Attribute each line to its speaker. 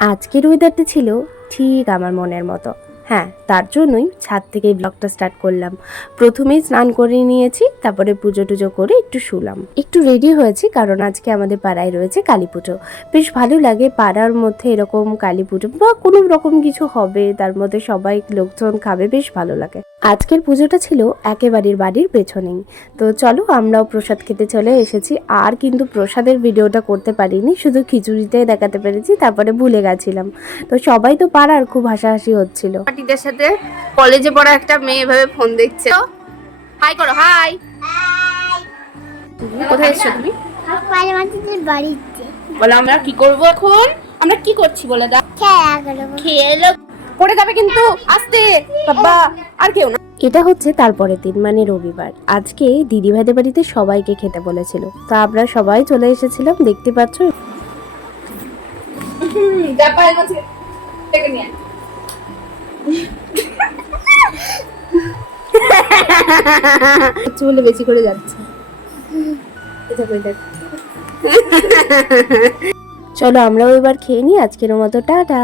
Speaker 1: আজকের ওয়েদারটা ছিল ঠিক আমার মনের মতো। হ্যাঁ তার জন্যই ছাদ থেকে ব্লগটা স্টার্ট করলাম। প্রথমেই স্নান করে নিয়েছি, তারপরে পুজো টুজো করে একটু শুলাম। একটু রেডি হয়েছি, কারণ আজকে আমাদের পাড়ায় রয়েছে কালী পুজো। বেশ ভালো লাগে, পাড়ার মধ্যে এরকম কালী পুজো বা কোনো রকম কিছু হবে, তার মধ্যে সবাই লোকজন খাবে, বেশ ভালো লাগে। আজকের পুজোটা ছিল একেবারের বাড়ির পেছনেই। তো চলো, আমরাও প্রসাদ খেতে চলে এসেছি। আর কিন্তু প্রসাদের ভিডিওটা করতে পারিনি, শুধু খিচুড়িটাই দেখাতে পেরেছি, তারপরে ভুলে গেছিলাম। তো সবাই তো পাড়ার খুব হাসাহাসি হচ্ছিল।
Speaker 2: পার্টিদের সাথে কলেজে পড়া একটা মেয়ে এভাবে ফোন দেখছে। হাই করো হাই কোথায় এসছো তুমি?
Speaker 3: বাড়িতে।
Speaker 2: বলো আমরা কি করব এখন? আমরা কি করছি বলে দাও
Speaker 3: খেলা করব।
Speaker 2: খেলো। পড়ে যাবে কিন্তু আস্তে। বাবা আর কেউ না।
Speaker 1: এটা হচ্ছে তারপরের দিন মানে রবিবার। আজকে দিদি ভাইদের বাড়িতে সবাইকে খেতে বলেছিল। তো আমরা সবাই চলে এসেছিলাম দেখতে পাচ্ছ?
Speaker 2: চুলে বেশি করে যাচ্ছে।
Speaker 1: চলো আমরাও এবার খেয়ে নিই। আজকের মতো টাটা।